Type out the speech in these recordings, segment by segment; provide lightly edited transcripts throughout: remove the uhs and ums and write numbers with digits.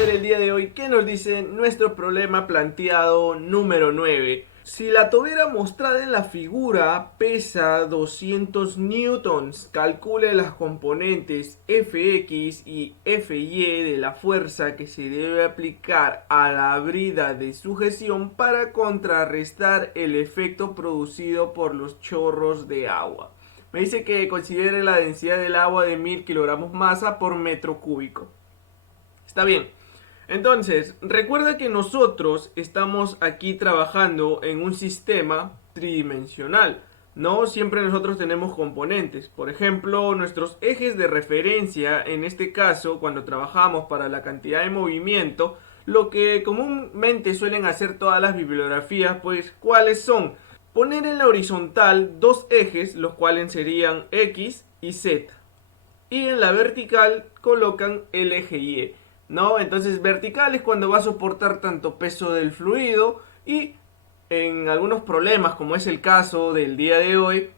ver el día de hoy qué nos dice nuestro problema planteado número 9. Si la tobera mostrada en la figura pesa 200 newtons, calcule las componentes Fx y Fy de la fuerza que se debe aplicar a la brida de sujeción para contrarrestar el efecto producido por los chorros de agua. Me dice que considere la densidad del agua de 1000 kilogramos masa por metro cúbico. Está bien. Entonces, recuerda que nosotros estamos aquí trabajando en un sistema tridimensional. No siempre nosotros tenemos componentes. Por ejemplo, nuestros ejes de referencia, en este caso, cuando trabajamos para la cantidad de movimiento, lo que comúnmente suelen hacer todas las bibliografías, pues, ¿cuáles son? Poner en la horizontal dos ejes, los cuales serían X y Z. Y en la vertical colocan el eje Y. ¿No? Entonces vertical es cuando va a soportar tanto peso del fluido y en algunos problemas, como es el caso del día de hoy,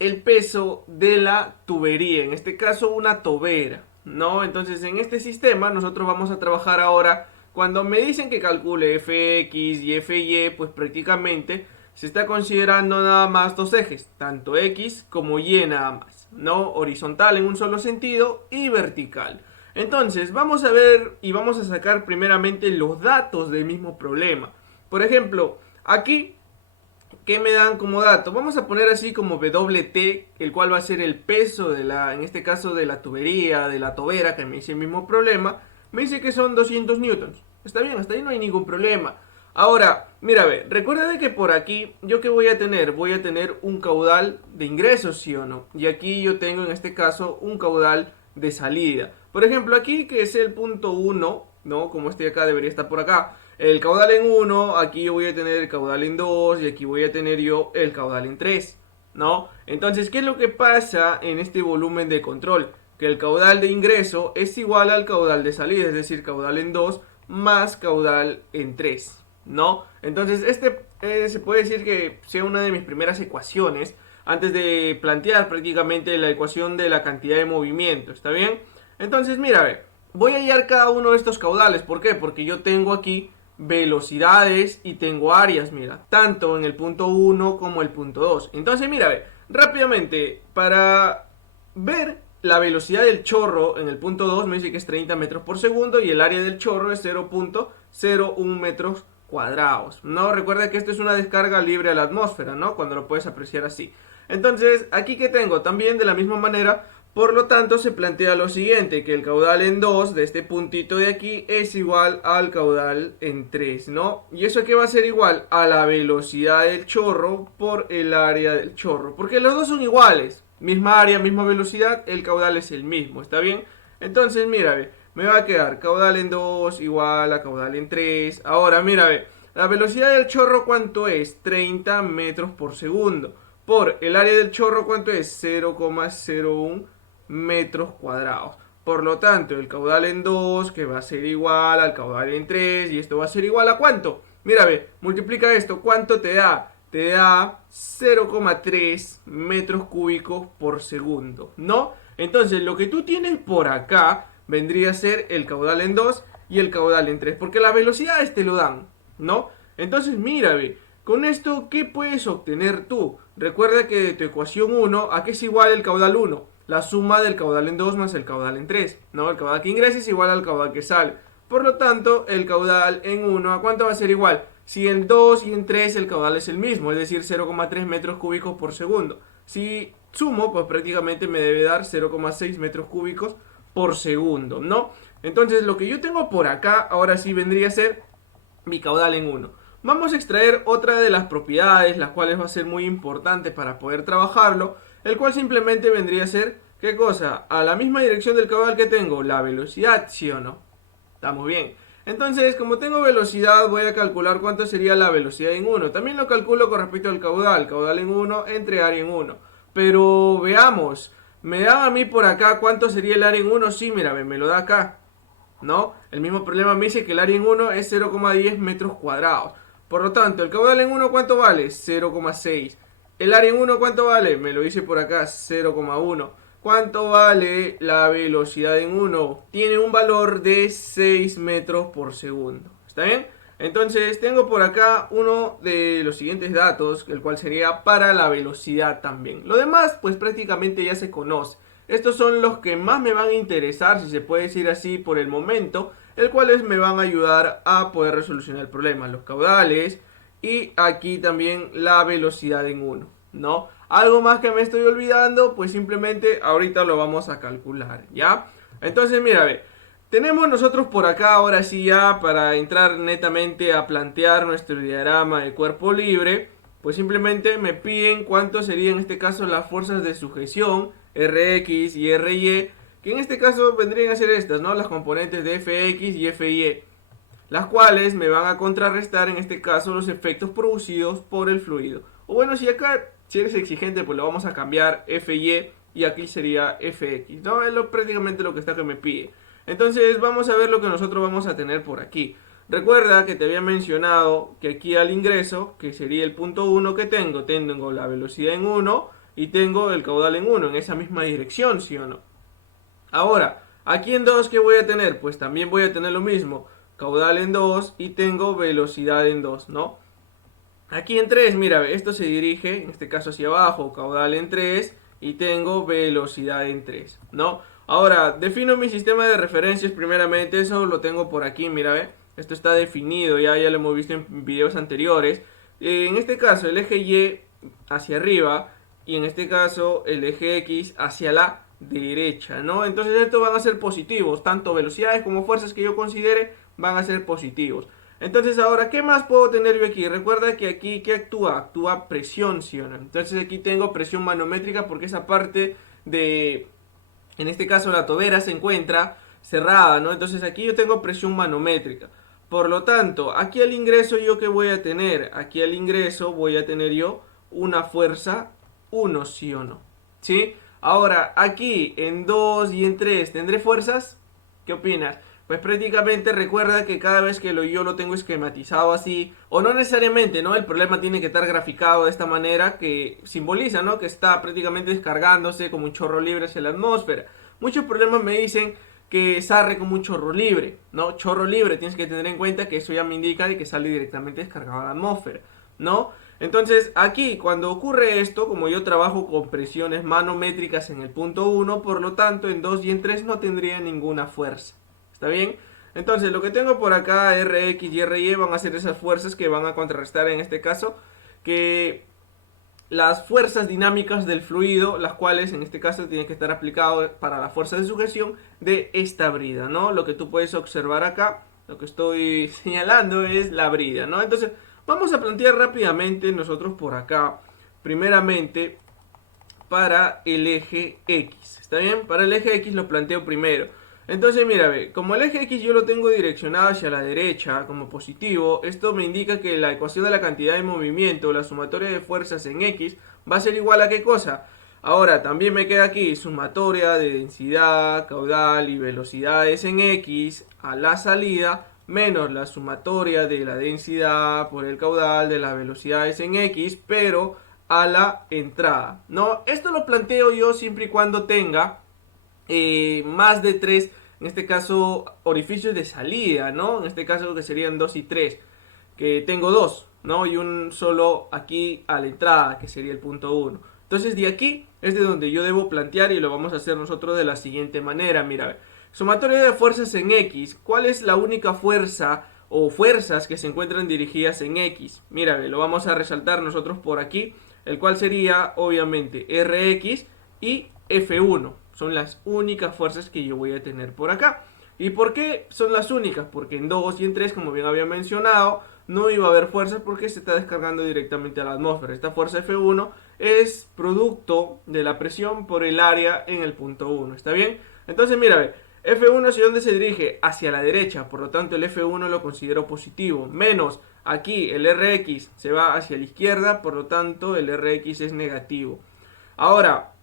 el peso de la tubería, en este caso una tobera, ¿no? Entonces en este sistema nosotros vamos a trabajar ahora, cuando me dicen que calcule Fx y Fy, pues prácticamente se está considerando nada más dos ejes, tanto X como Y nada más, ¿no? Horizontal en un solo sentido y vertical. Entonces, vamos a ver y vamos a sacar primeramente los datos del mismo problema. Por ejemplo, aquí, ¿qué me dan como dato? Vamos a poner así como WT, el cual va a ser el peso de la, en este caso de la tubería, de la tobera, que me dice el mismo problema. Me dice que son 200 newtons. Está bien, hasta ahí no hay ningún problema. Ahora, mira, ve, recuerda de que por aquí, ¿yo qué voy a tener? Voy a tener un caudal de ingresos, ¿sí o no? Y aquí yo tengo en este caso un caudal de salida. Por ejemplo, aquí que es el punto 1, ¿no? Como este de acá debería estar por acá. El caudal en 1, aquí yo voy a tener el caudal en 2 y aquí voy a tener yo el caudal en 3, ¿no? Entonces, ¿qué es lo que pasa en este volumen de control? Que el caudal de ingreso es igual al caudal de salida, es decir, caudal en 2 más caudal en 3, ¿no? Entonces, se puede decir que sea una de mis primeras ecuaciones antes de plantear prácticamente la ecuación de la cantidad de movimiento, ¿está bien? Entonces, mira, a ver, voy a hallar cada uno de estos caudales. ¿Por qué? Porque yo tengo aquí velocidades y tengo áreas, mira, tanto en el punto 1 como el punto 2. Entonces, mira, a ver, rápidamente, para ver la velocidad del chorro en el punto 2 me dice que es 30 metros por segundo y el área del chorro es 0.01 metros cuadrados. No, recuerda que esto es una descarga libre a la atmósfera, ¿no? Cuando lo puedes apreciar así. Entonces, aquí que tengo también de la misma manera, por lo tanto se plantea lo siguiente, que el caudal en 2 de este puntito de aquí es igual al caudal en 3, ¿no? Y eso que va a ser igual a la velocidad del chorro por el área del chorro, porque los dos son iguales, misma área, misma velocidad, el caudal es el mismo, ¿está bien? Entonces, mira, me va a quedar caudal en 2 igual a caudal en 3. Ahora, mira, la velocidad del chorro, ¿cuánto es? 30 metros por segundo. Por el área del chorro, ¿cuánto es? 0,01 metros cuadrados. Por lo tanto, el caudal en 2, que va a ser igual al caudal en 3, y esto va a ser igual a ¿cuánto? Mira, multiplica esto, ¿cuánto te da? Te da 0,3 metros cúbicos por segundo, ¿no? Entonces, lo que tú tienes por acá vendría a ser el caudal en 2 y el caudal en 3, porque las velocidades te lo dan, ¿no? Entonces, mira, con esto, ¿qué puedes obtener tú? Recuerda que de tu ecuación 1, ¿a qué es igual el caudal 1? La suma del caudal en 2 más el caudal en 3, ¿no? El caudal que ingresa es igual al caudal que sale. Por lo tanto, el caudal en 1, ¿a cuánto va a ser igual? Si en 2 y en 3 el caudal es el mismo, es decir, 0,3 metros cúbicos por segundo. Si sumo, pues prácticamente me debe dar 0,6 metros cúbicos por segundo, ¿no? Entonces, lo que yo tengo por acá, ahora sí vendría a ser mi caudal en 1. Vamos a extraer otra de las propiedades, las cuales va a ser muy importante para poder trabajarlo, el cual simplemente vendría a ser, ¿qué cosa? A la misma dirección del caudal que tengo, la velocidad, ¿sí o no? Estamos bien. Entonces, como tengo velocidad, voy a calcular cuánto sería la velocidad en 1. También lo calculo con respecto al caudal en 1 entre área en 1. Pero veamos, me da a mí por acá cuánto sería el área en 1. Sí, mira, me lo da acá, ¿no? El mismo problema me dice que el área en 1 es 0,10 metros cuadrados. Por lo tanto, el caudal en 1, ¿cuánto vale? 0,6. El área en 1, ¿cuánto vale? Me lo dice por acá, 0,1. ¿Cuánto vale la velocidad en 1? Tiene un valor de 6 metros por segundo. ¿Está bien? Entonces tengo por acá uno de los siguientes datos, el cual sería para la velocidad también. Lo demás pues prácticamente ya se conoce. Estos son los que más me van a interesar, si se puede decir así, por el momento, el cuales me van a ayudar a poder resolucionar el problema. Los caudales y aquí también la velocidad en 1, ¿no? Algo más que me estoy olvidando, pues simplemente ahorita lo vamos a calcular, ¿ya? Entonces mira, ve, tenemos nosotros por acá ahora sí ya para entrar netamente a plantear nuestro diagrama de cuerpo libre, pues simplemente me piden cuánto serían en este caso las fuerzas de sujeción Rx y Ry, que en este caso vendrían a ser estas, ¿no? Las componentes de Fx y Fy, las cuales me van a contrarrestar en este caso los efectos producidos por el fluido. O bueno, si acá, si eres exigente, pues lo vamos a cambiar Fy y aquí sería Fx, ¿no? Es prácticamente lo que está que me pide. Entonces vamos a ver lo que nosotros vamos a tener por aquí. Recuerda que te había mencionado que aquí al ingreso, que sería el punto 1 que tengo la velocidad en 1 y tengo el caudal en 1, en esa misma dirección, ¿sí o no? Ahora, aquí en 2, ¿qué voy a tener? Pues también voy a tener lo mismo, caudal en 2 y tengo velocidad en 2, ¿no? Aquí en 3, mira, esto se dirige, en este caso hacia abajo, caudal en 3 y tengo velocidad en 3, ¿no? Ahora, defino mi sistema de referencias primeramente, eso lo tengo por aquí, mira, ve. Esto está definido, ya lo hemos visto en videos anteriores. En este caso, el eje Y hacia arriba y en este caso el eje X hacia la derecha, ¿no? Entonces estos van a ser positivos, tanto velocidades como fuerzas que yo considere van a ser positivos. Entonces ahora, ¿qué más puedo tener yo aquí? Recuerda que aquí, ¿qué actúa? Actúa presión, ¿sí o no? Entonces aquí tengo presión manométrica porque esa parte de, en este caso la tobera se encuentra cerrada, ¿no? Entonces aquí yo tengo presión manométrica. Por lo tanto, aquí al ingreso yo ¿qué voy a tener? Aquí al ingreso voy a tener yo una fuerza 1, ¿sí o no? ¿Sí? Ahora, aquí en 2 y en 3, ¿tendré fuerzas? ¿Qué opinas? Pues prácticamente recuerda que cada vez que yo lo tengo esquematizado así, o no necesariamente, ¿no? El problema tiene que estar graficado de esta manera que simboliza, ¿no? Que está prácticamente descargándose como un chorro libre hacia la atmósfera. Muchos problemas me dicen que sale como un chorro libre, ¿no? Chorro libre, tienes que tener en cuenta que eso ya me indica de que sale directamente descargado a la atmósfera, ¿no? Entonces aquí cuando ocurre esto, como yo trabajo con presiones manométricas en el punto 1, por lo tanto en 2 y en 3 no tendría ninguna fuerza. ¿Está bien? Entonces lo que tengo por acá, Rx y Ry, van a ser esas fuerzas que van a contrarrestar en este caso, que las fuerzas dinámicas del fluido, las cuales en este caso tienen que estar aplicadas para la fuerza de sujeción de esta brida, ¿no? Lo que tú puedes observar acá, lo que estoy señalando es la brida, ¿no? Entonces vamos a plantear rápidamente nosotros por acá, primeramente para el eje X, ¿está bien? Para el eje X lo planteo primero. Entonces mira, ve, como el eje X yo lo tengo direccionado hacia la derecha como positivo, esto me indica que la ecuación de la cantidad de movimiento, la sumatoria de fuerzas en X, va a ser igual a ¿qué cosa? Ahora también me queda aquí sumatoria de densidad, caudal y velocidades en X a la salida, menos la sumatoria de la densidad por el caudal de las velocidades en X, pero a la entrada, ¿no? Esto lo planteo yo siempre y cuando tenga más de 3, en este caso, orificios de salida, ¿no? En este caso que serían 2 y 3, que tengo 2, ¿no? Y un solo aquí a la entrada, que sería el punto 1. Entonces de aquí es de donde yo debo plantear y lo vamos a hacer nosotros de la siguiente manera, mira, sumatoria de fuerzas en X, ¿cuál es la única fuerza o fuerzas que se encuentran dirigidas en X? Mira, lo vamos a resaltar nosotros por aquí, el cual sería obviamente Rx y F1. Son las únicas fuerzas que yo voy a tener por acá. ¿Y por qué son las únicas? Porque en 2 y en 3, como bien había mencionado, no iba a haber fuerzas porque se está descargando directamente a la atmósfera. Esta fuerza F1 es producto de la presión por el área en el punto 1. ¿Está bien? Entonces mira, F1 hacia dónde se dirige, hacia la derecha, por lo tanto el F1 lo considero positivo, menos aquí el Rx se va hacia la izquierda, por lo tanto el Rx es negativo. Ahora,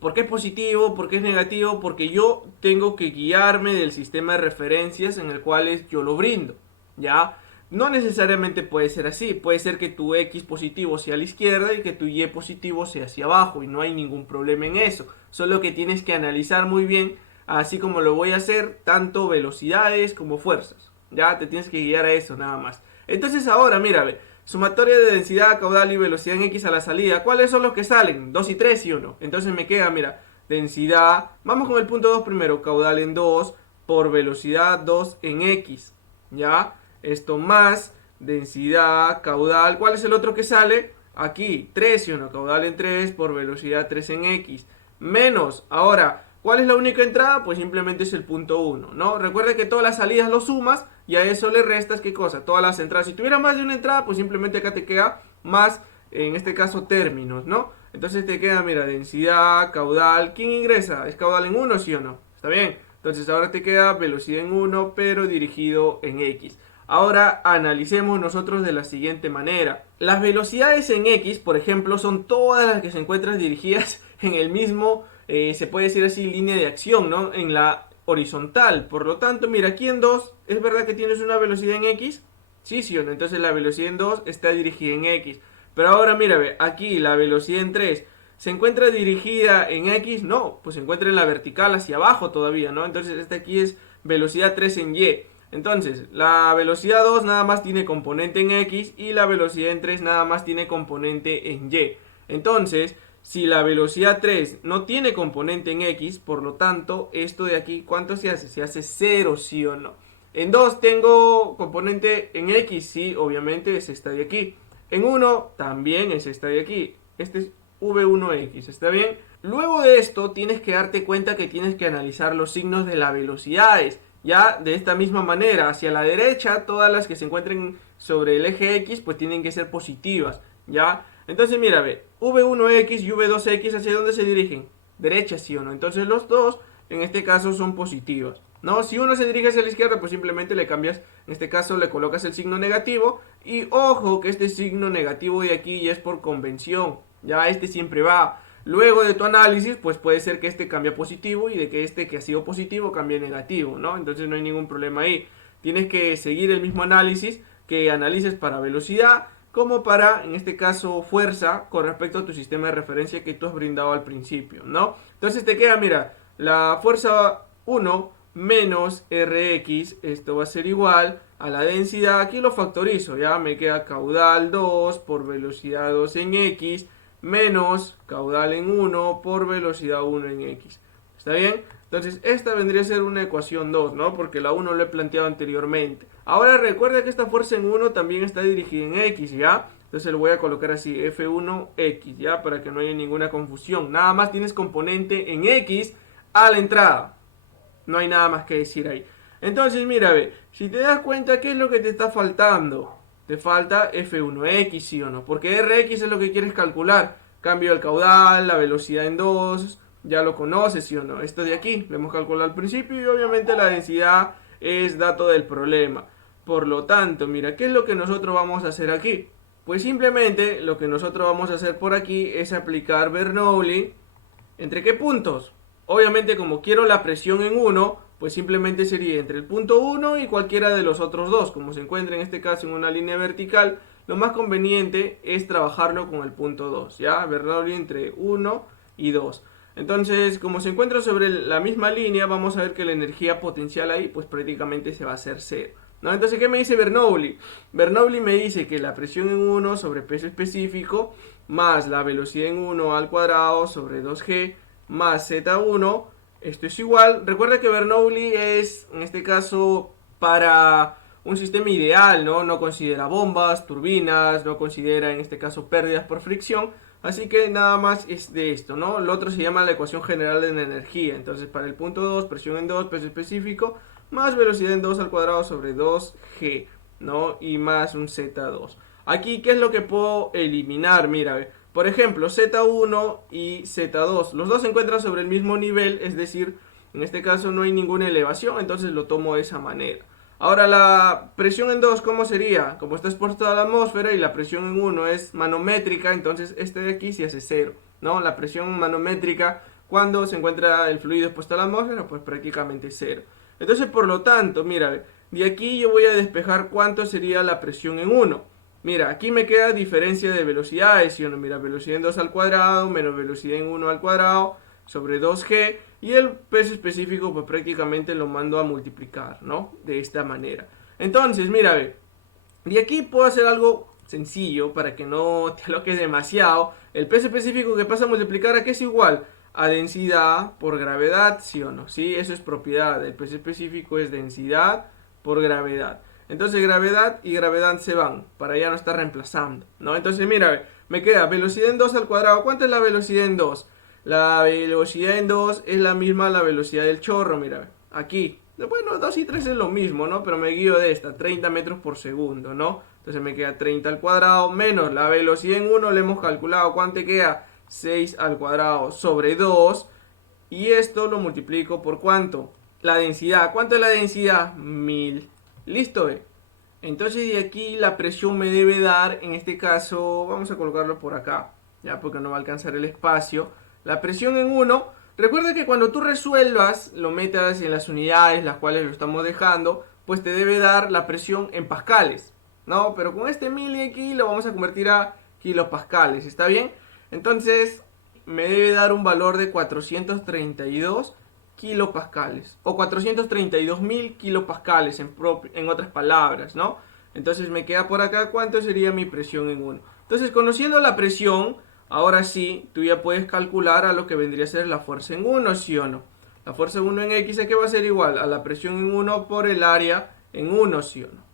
¿por qué es positivo? ¿Por qué es negativo? Porque yo tengo que guiarme del sistema de referencias en el cual yo lo brindo, ¿ya? No necesariamente puede ser así, puede ser que tu X positivo sea a la izquierda y que tu Y positivo sea hacia abajo y no hay ningún problema en eso, solo que tienes que analizar muy bien, así como lo voy a hacer, tanto velocidades como fuerzas, ya te tienes que guiar a eso nada más. Entonces ahora, mira, ve, sumatoria de densidad, caudal y velocidad en X a la salida, ¿cuáles son los que salen? 2 y 3, ¿sí o no? Entonces me queda, mira, densidad, vamos con el punto 2 primero, caudal en 2 por velocidad 2 en X, ¿ya? Esto más densidad, caudal. ¿Cuál es el otro que sale? Aquí, 3, ¿sí o no? Caudal en 3 por velocidad 3 en X. Menos, ahora, ¿cuál es la única entrada? Pues simplemente es el punto 1, ¿no? Recuerda que todas las salidas lo sumas y a eso le restas, ¿qué cosa? Todas las entradas. Si tuviera más de una entrada, pues simplemente acá te queda más, en este caso, términos, ¿no? Entonces te queda, mira, densidad, caudal. ¿Quién ingresa? ¿Es caudal en 1, sí o no? ¿Está bien? Entonces ahora te queda velocidad en 1, pero dirigido en X. Ahora analicemos nosotros de la siguiente manera. Las velocidades en X, por ejemplo, son todas las que se encuentran dirigidas en el mismo, se puede decir así, línea de acción, ¿no? En la horizontal. Por lo tanto, mira, aquí en 2, ¿es verdad que tienes una velocidad en X? Sí, sí o no. Entonces la velocidad en 2 está dirigida en X. Pero ahora mira, ve, aquí la velocidad en 3 ¿se encuentra dirigida en X? No, pues se encuentra en la vertical hacia abajo todavía, ¿no? Entonces esta aquí es velocidad 3 en Y. Entonces, la velocidad 2 nada más tiene componente en X y la velocidad en 3 nada más tiene componente en Y. Entonces, si la velocidad 3 no tiene componente en X, por lo tanto, esto de aquí, ¿cuánto se hace? Se hace 0, ¿sí o no? En 2 tengo componente en X, sí, obviamente es esta de aquí. En 1 también es esta de aquí. Este es V1X, ¿está bien? Luego de esto tienes que darte cuenta que tienes que analizar los signos de las velocidades. Ya de esta misma manera, hacia la derecha, todas las que se encuentren sobre el eje X, pues tienen que ser positivas, ¿ya? Entonces mira, ve, V1X y V2X, ¿hacia dónde se dirigen? Derecha, ¿sí o no? Entonces los dos, en este caso, son positivos, ¿no? Si uno se dirige hacia la izquierda, pues simplemente le cambias, en este caso le colocas el signo negativo, y ojo que este signo negativo de aquí ya es por convención, ya este siempre va. Luego de tu análisis, pues puede ser que este cambie a positivo y de que este que ha sido positivo cambie a negativo, ¿no? Entonces no hay ningún problema ahí. Tienes que seguir el mismo análisis que analices para velocidad como para, en este caso, fuerza con respecto a tu sistema de referencia que tú has brindado al principio, ¿no? Entonces te queda, mira, la fuerza 1 menos Rx, esto va a ser igual a la densidad, aquí lo factorizo, ya me queda caudal 2 por velocidad 2 en X menos caudal en 1 por velocidad 1 en X. ¿Está bien? Entonces esta vendría a ser una ecuación 2, ¿no? Porque la 1 lo he planteado anteriormente. Ahora recuerda que esta fuerza en 1 también está dirigida en X, ¿ya? Entonces lo voy a colocar así, F1X, ¿ya? Para que no haya ninguna confusión. Nada más tienes componente en X a la entrada. No hay nada más que decir ahí. Entonces mira, ve, si te das cuenta, ¿qué es lo que te está faltando? Te falta F1X, ¿sí o no? Porque Rx es lo que quieres calcular. Cambio del caudal, la velocidad en 2, ya lo conoces, ¿sí o no? Esto de aquí, lo hemos calculado al principio y obviamente la densidad es dato del problema. Por lo tanto, mira, ¿qué es lo que nosotros vamos a hacer aquí? Pues simplemente lo que nosotros vamos a hacer por aquí es aplicar Bernoulli. ¿Entre qué puntos? Obviamente como quiero la presión en 1, pues simplemente sería entre el punto 1 y cualquiera de los otros dos. Como se encuentra en este caso en una línea vertical, lo más conveniente es trabajarlo con el punto 2, ¿ya? Bernoulli entre 1 y 2. Entonces, como se encuentra sobre la misma línea, vamos a ver que la energía potencial ahí, pues prácticamente se va a hacer 0. ¿No? Entonces, ¿qué me dice Bernoulli? Bernoulli me dice que la presión en 1 sobre peso específico más la velocidad en 1 al cuadrado sobre 2g más Z1, esto es igual. Recuerda que Bernoulli es, en este caso, para un sistema ideal, ¿no? No considera bombas, turbinas, no considera, en este caso, pérdidas por fricción. Así que nada más es de esto, ¿no? Lo otro se llama la ecuación general de la energía. Entonces, para el punto 2, presión en 2, peso específico, más velocidad en 2 al cuadrado sobre 2g, ¿no? Y más un Z2. Aquí, ¿qué es lo que puedo eliminar? Mira, por ejemplo, Z1 y Z2. Los dos se encuentran sobre el mismo nivel, es decir, en este caso no hay ninguna elevación, entonces lo tomo de esa manera. Ahora la presión en 2, ¿cómo sería? Como está expuesta a la atmósfera y la presión en 1 es manométrica, entonces este de aquí se hace 0, ¿no? La presión manométrica cuando se encuentra el fluido expuesto a la atmósfera, pues prácticamente 0. Entonces, por lo tanto, mira, De aquí yo voy a despejar cuánto sería la presión en 1. Mira, aquí me queda diferencia de velocidades, ¿sí o no? Mira, velocidad en 2 al cuadrado menos velocidad en 1 al cuadrado sobre 2g, y el peso específico pues prácticamente lo mando a multiplicar, ¿no? De esta manera. Entonces, mira, ve, de aquí puedo hacer algo sencillo para que no te aloques demasiado. El peso específico que pasa a multiplicar, ¿a qué es igual? A densidad por gravedad, ¿sí o no? Sí, eso es propiedad. El peso específico es densidad por gravedad. Entonces gravedad y gravedad se van para ya no estar reemplazando, ¿no? Entonces mira, me queda velocidad en 2 al cuadrado. ¿Cuánto es la velocidad en 2? La velocidad en 2 es la misma a la velocidad del chorro, mira, aquí. Bueno, 2 y 3 es lo mismo, ¿no? Pero me guío de esta, 30 metros por segundo, ¿no? Entonces me queda 30 al cuadrado menos la velocidad en 1, le hemos calculado. ¿Cuánto queda? 6 al cuadrado sobre 2. Y esto lo multiplico por ¿cuánto? La densidad. ¿Cuánto es la densidad? 1000. ¿Listo? Entonces de aquí la presión me debe dar, en este caso, vamos a colocarlo por acá, ya porque no va a alcanzar el espacio. La presión en 1, recuerda que cuando tú resuelvas, lo metas en las unidades, las cuales lo estamos dejando, pues te debe dar la presión en pascales, ¿no? Pero con este 1000 aquí lo vamos a convertir a kilopascales, ¿está bien? Entonces me debe dar un valor de 432 kilopascales o 432.000 kilopascales en otras palabras, ¿no? Entonces me queda por acá cuánto sería mi presión en 1. Entonces, conociendo la presión, ahora sí, tú ya puedes calcular a lo que vendría a ser la fuerza en 1, ¿sí o no? La fuerza 1 en X, ¿a qué va a ser igual? A la presión en 1 por el área en 1, ¿sí o no?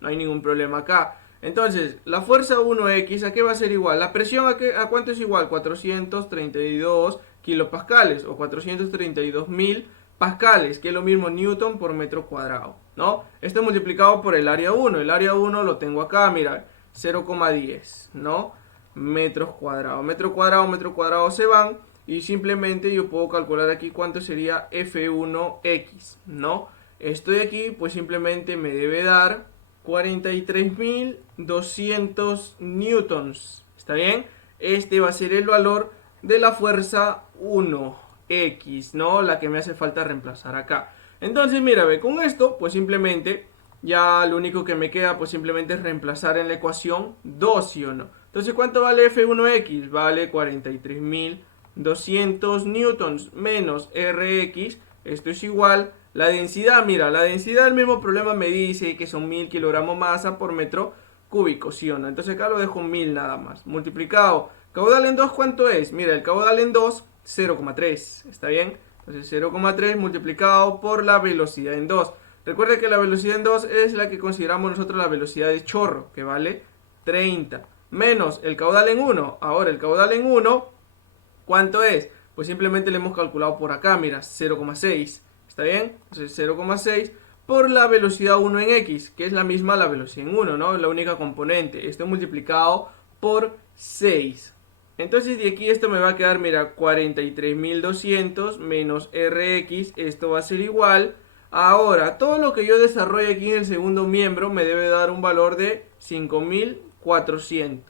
No hay ningún problema acá. Entonces, la fuerza 1x, ¿a qué va a ser igual? La presión, ¿a cuánto es igual? 432 kilopascales o 432.000 pascales, que es lo mismo newton por metro cuadrado, ¿no? Esto multiplicado por el área 1. El área 1 lo tengo acá, mira, 0,10, ¿no? Metros cuadrados. Metro cuadrado se van y simplemente yo puedo calcular aquí cuánto sería F1x, ¿no? Esto de aquí, pues simplemente me debe dar 43.200 newtons. ¿Está bien? Este va a ser el valor de la fuerza 1x, ¿no? La que me hace falta reemplazar acá. Entonces, mira, ve, con esto, pues simplemente, ya lo único que me queda, pues simplemente es reemplazar en la ecuación 2, ¿sí o no? Entonces, ¿cuánto vale F1x? Vale 43.200 newtons menos Rx. Esto es igual. La densidad, mira, la densidad del mismo problema me dice que son 1000 kilogramos masa por metro cúbico, ¿sí o no? Entonces acá lo dejo 1000 nada más. Multiplicado. Caudal en 2, ¿cuánto es? Mira, el caudal en 2, 0,3. ¿Está bien? Entonces 0,3 multiplicado por la velocidad en 2. Recuerda que la velocidad en 2 es la que consideramos nosotros la velocidad de chorro, que vale 30. Menos el caudal en 1. Ahora el caudal en 1, ¿cuánto es? Pues simplemente le hemos calculado por acá, mira, 0,6. ¿Está bien? Entonces 0,6 por la velocidad 1 en X, que es la misma a la velocidad en 1, ¿no? La única componente. Esto multiplicado por 6. Entonces de aquí esto me va a quedar, mira, 43.200 menos Rx. Esto va a ser igual. Ahora, todo lo que yo desarrolle aquí en el segundo miembro me debe dar un valor de 5.400.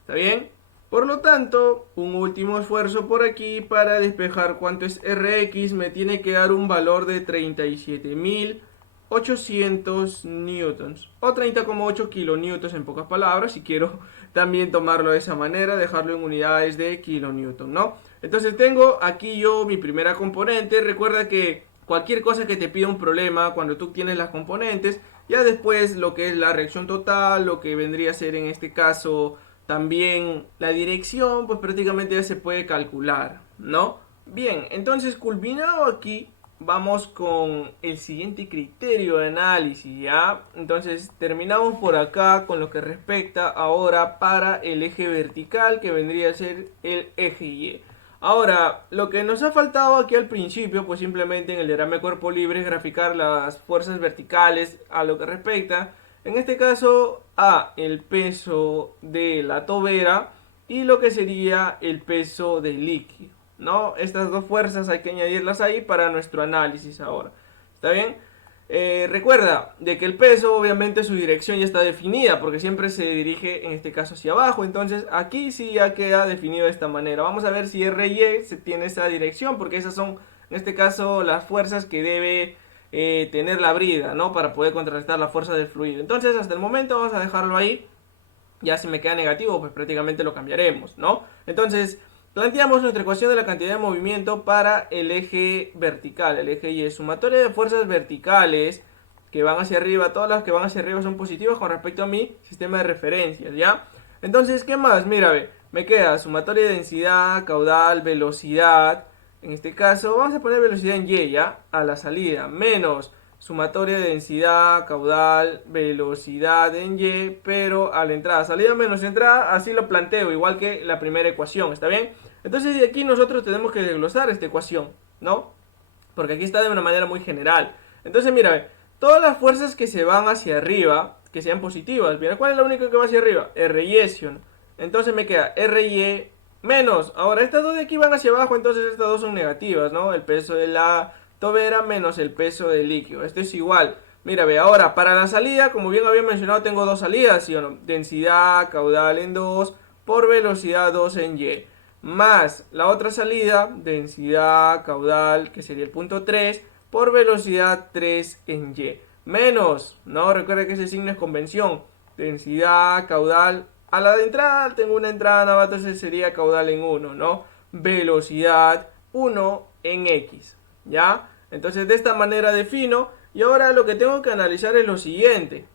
¿Está bien? Por lo tanto, un último esfuerzo por aquí para despejar cuánto es Rx. Me tiene que dar un valor de 37.800 newtons o 30,8 kilonewtons en pocas palabras, si quiero también tomarlo de esa manera, dejarlo en unidades de kilonewton, ¿no? Entonces tengo aquí yo mi primera componente. Recuerda que cualquier cosa que te pida un problema, cuando tú tienes las componentes, ya después lo que es la reacción total, lo que vendría a ser en este caso también la dirección, pues prácticamente ya se puede calcular, ¿no? Bien, entonces culminado aquí, vamos con el siguiente criterio de análisis, ¿ya? Entonces terminamos por acá con lo que respecta ahora para el eje vertical, que vendría a ser el eje Y. Ahora, lo que nos ha faltado aquí al principio, pues simplemente en el diagrama de cuerpo libre es graficar las fuerzas verticales a lo que respecta. En este caso, a el peso de la tobera y lo que sería el peso del líquido, ¿no? Estas dos fuerzas hay que añadirlas ahí para nuestro análisis ahora. ¿Está bien? Recuerda de que el peso, obviamente su dirección ya está definida, porque siempre se dirige en este caso hacia abajo. Entonces aquí sí ya queda definido de esta manera. Vamos a ver si RY se tiene esa dirección, porque esas son en este caso las fuerzas que debe tener la brida, ¿no? Para poder contrarrestar la fuerza del fluido. Entonces, hasta el momento vamos a dejarlo ahí. Ya si me queda negativo, pues prácticamente lo cambiaremos, ¿no? Entonces, planteamos nuestra ecuación de la cantidad de movimiento para el eje vertical, el eje Y. Sumatoria de fuerzas verticales que van hacia arriba, todas las que van hacia arriba son positivas con respecto a mi sistema de referencias, ¿ya? Entonces, ¿qué más? Mira, ve, me queda sumatoria de densidad, caudal, velocidad. En este caso, vamos a poner velocidad en Y, ¿ya? A la salida, menos sumatoria de densidad, caudal, velocidad en Y, pero a la entrada, salida menos entrada, así lo planteo, igual que la primera ecuación, ¿está bien? Entonces de aquí nosotros tenemos que desglosar esta ecuación, ¿no? Porque aquí está de una manera muy general. Entonces mira, todas las fuerzas que se van hacia arriba, que sean positivas, mira, ¿cuál es la única que va hacia arriba? RY, ¿sí? Entonces me queda RY menos, ahora estas dos de aquí van hacia abajo, entonces estas dos son negativas, ¿no? El peso de la tobera menos el peso del líquido. Esto es igual. Mira, ve, ahora para la salida, como bien había mencionado, tengo dos salidas, ¿sí o no? Densidad, caudal en 2 por velocidad 2 en Y. Más la otra salida, densidad, caudal, que sería el punto 3, por velocidad 3 en Y. Menos, ¿no? Recuerda que ese signo es convención. Densidad, caudal. A la de entrada tengo una entrada nada más, entonces sería caudal en 1, ¿no? Velocidad 1 en X, ¿ya? Entonces de esta manera defino y ahora lo que tengo que analizar es lo siguiente.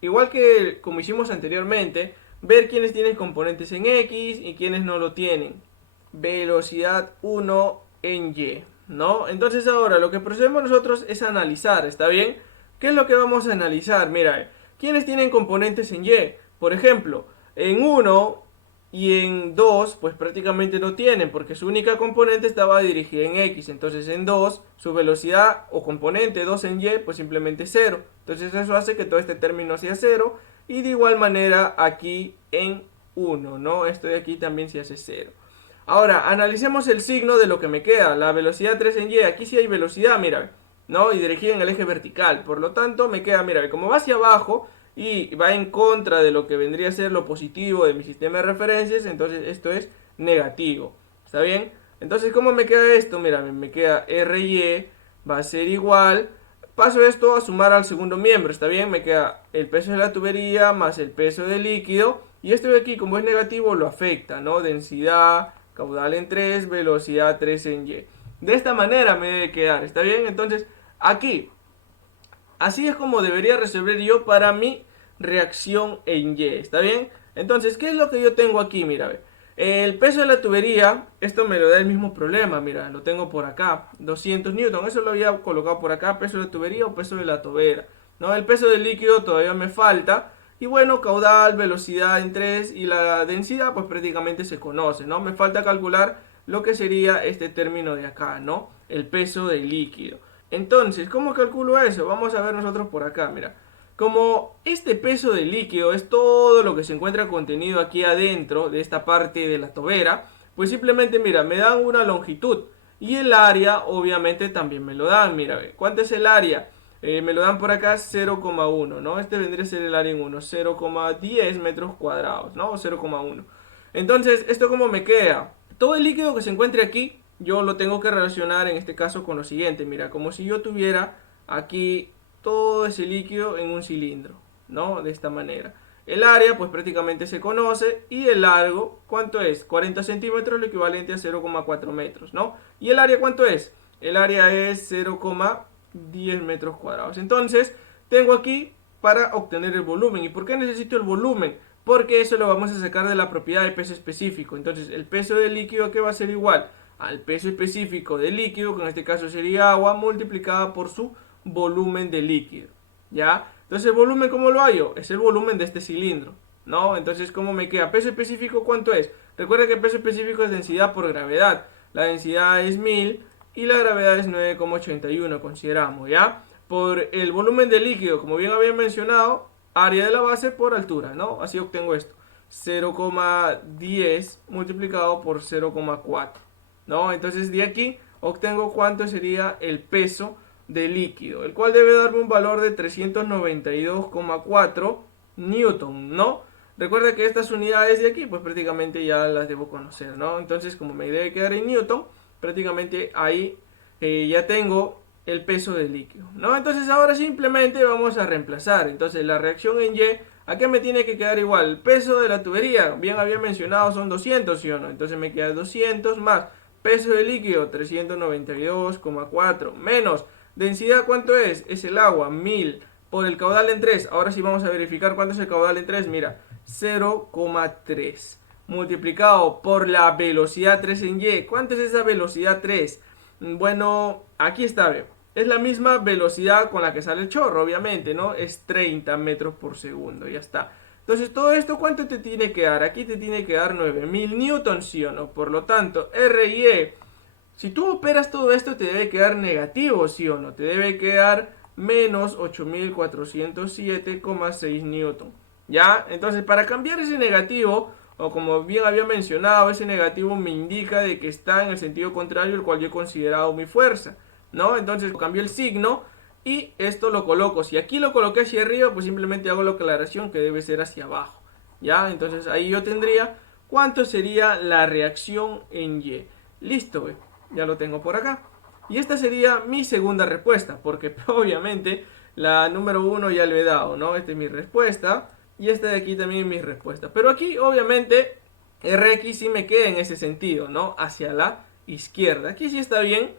Igual que como hicimos anteriormente, ver quiénes tienen componentes en X y quiénes no lo tienen. Velocidad 1 en Y, ¿no? Entonces ahora lo que procedemos nosotros es analizar, ¿está bien? ¿Qué es lo que vamos a analizar? Mira, ¿quiénes tienen componentes en Y? Por ejemplo, en 1 y en 2 pues prácticamente no tienen porque su única componente estaba dirigida en X, entonces en 2 su velocidad o componente 2 en Y pues simplemente 0, entonces eso hace que todo este término sea 0 y de igual manera aquí en 1, ¿no? Esto de aquí también se hace 0. Ahora, analicemos el signo de lo que me queda, la velocidad 3 en Y, aquí sí hay velocidad, mira, ¿no? Y dirigida en el eje vertical, por lo tanto me queda, mira, como va hacia abajo y va en contra de lo que vendría a ser lo positivo de mi sistema de referencias, entonces esto es negativo, ¿está bien? Entonces, ¿cómo me queda esto? Mira, me queda RY va a ser igual, paso esto a sumar al segundo miembro, ¿está bien? Me queda el peso de la tubería más el peso del líquido, y esto de aquí, como es negativo, lo afecta, ¿no? Densidad, caudal en 3, velocidad 3 en Y. De esta manera me debe quedar, ¿está bien? Entonces, aquí, así es como debería resolver yo para mi reacción en Y, ¿está bien? Entonces, ¿qué es lo que yo tengo aquí? Mira, ve. El peso de la tubería, esto me lo da el mismo problema, mira, lo tengo por acá, 200 newton, eso lo había colocado por acá, peso de la tubería o peso de la tobera, ¿no? El peso del líquido todavía me falta, y bueno, caudal, velocidad en 3 y la densidad pues prácticamente se conoce, ¿no? Me falta calcular lo que sería este término de acá, ¿no? El peso del líquido. Entonces, ¿cómo calculo eso? Vamos a ver nosotros por acá, mira. Como este peso del líquido es todo lo que se encuentra contenido aquí adentro de esta parte de la tobera, pues simplemente, mira, me dan una longitud. Y el área, obviamente, también me lo dan. Mira, ¿cuánto es el área? Me lo dan por acá 0,1, ¿no? Este vendría a ser el área en 1, 0,10 metros cuadrados, ¿no? 0,1. Entonces, ¿esto cómo me queda? Todo el líquido que se encuentre aquí, yo lo tengo que relacionar en este caso con lo siguiente. Mira, como si yo tuviera aquí todo ese líquido en un cilindro, ¿no? De esta manera. El área, pues prácticamente se conoce. Y el largo, ¿cuánto es? 40 centímetros, lo equivalente a 0,4 metros, ¿no? ¿Y el área cuánto es? El área es 0,10 metros cuadrados. Entonces, tengo aquí para obtener el volumen. ¿Y por qué necesito el volumen? Porque eso lo vamos a sacar de la propiedad de peso específico. Entonces, el peso del líquido que va a ser igual al peso específico del líquido, que en este caso sería agua, multiplicada por su volumen de líquido, ¿ya? Entonces, ¿el volumen cómo lo hallo? Es el volumen de este cilindro, ¿no? Entonces, ¿cómo me queda? ¿Peso específico cuánto es? Recuerda que el peso específico es densidad por gravedad. La densidad es 1000 y la gravedad es 9,81, consideramos, ¿ya? Por el volumen de líquido, como bien había mencionado, área de la base por altura, ¿no? Así obtengo esto. 0,10 multiplicado por 0,4, ¿no? Entonces de aquí obtengo cuánto sería el peso del líquido, el cual debe darme un valor de 392,4 newton, ¿no? Recuerda que estas unidades de aquí, pues prácticamente ya las debo conocer, ¿no? Entonces, como me debe quedar en newton, prácticamente ahí ya tengo el peso del líquido, ¿no? Entonces ahora simplemente vamos a reemplazar. Entonces la reacción en Y, ¿a qué me tiene que quedar igual? El peso de la tubería, bien había mencionado, son 200, ¿sí o no? Entonces me queda 200 más peso del líquido, 392,4, menos densidad, ¿cuánto es? Es el agua, 1000 por el caudal en 3. Ahora sí vamos a verificar cuánto es el caudal en 3. Mira, 0,3 multiplicado por la velocidad 3 en Y. ¿Cuánto es esa velocidad 3? Bueno, aquí está, ve. Es la misma velocidad con la que sale el chorro, obviamente, ¿no? Es 30 metros por segundo, ya está. Entonces, todo esto, ¿cuánto te tiene que dar? Aquí te tiene que dar 9000 newtons, ¿sí o no? Por lo tanto, R y E, si tú operas todo esto, te debe quedar negativo, ¿sí o no? Te debe quedar menos 8407,6 newton. ¿Ya? Entonces, para cambiar ese negativo, o como bien había mencionado, ese negativo me indica de que está en el sentido contrario, el cual yo he considerado mi fuerza, ¿no? Entonces, cambio el signo y esto lo coloco. Si aquí lo coloqué hacia arriba, pues simplemente hago la aclaración que debe ser hacia abajo, ¿ya? Entonces, ahí yo tendría cuánto sería la reacción en Y. Listo, ya lo tengo por acá. Y esta sería mi segunda respuesta, porque obviamente la número 1 ya le he dado, ¿no? Esta es mi respuesta. Y esta de aquí también es mi respuesta. Pero aquí, obviamente, RX sí me queda en ese sentido, ¿no? Hacia la izquierda. Aquí sí está bien.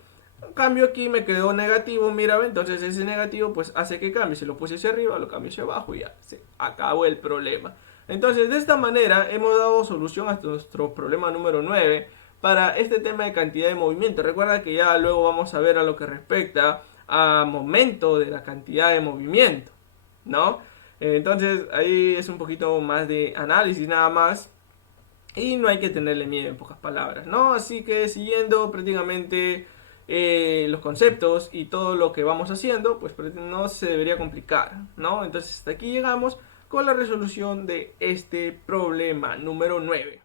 En cambio, aquí me quedó negativo, mira, entonces ese negativo pues hace que cambie. Si lo puse hacia arriba, lo cambio hacia abajo y ya se acabó el problema. Entonces, de esta manera hemos dado solución a nuestro problema número 9 para este tema de cantidad de movimiento. Recuerda que ya luego vamos a ver a lo que respecta a momento de la cantidad de movimiento, ¿no? Entonces ahí es un poquito más de análisis nada más. Y no hay que tenerle miedo en pocas palabras, ¿no? Así que siguiendo prácticamente los conceptos y todo lo que vamos haciendo, pues no se debería complicar, ¿no? Entonces hasta aquí llegamos con la resolución de este problema número 9.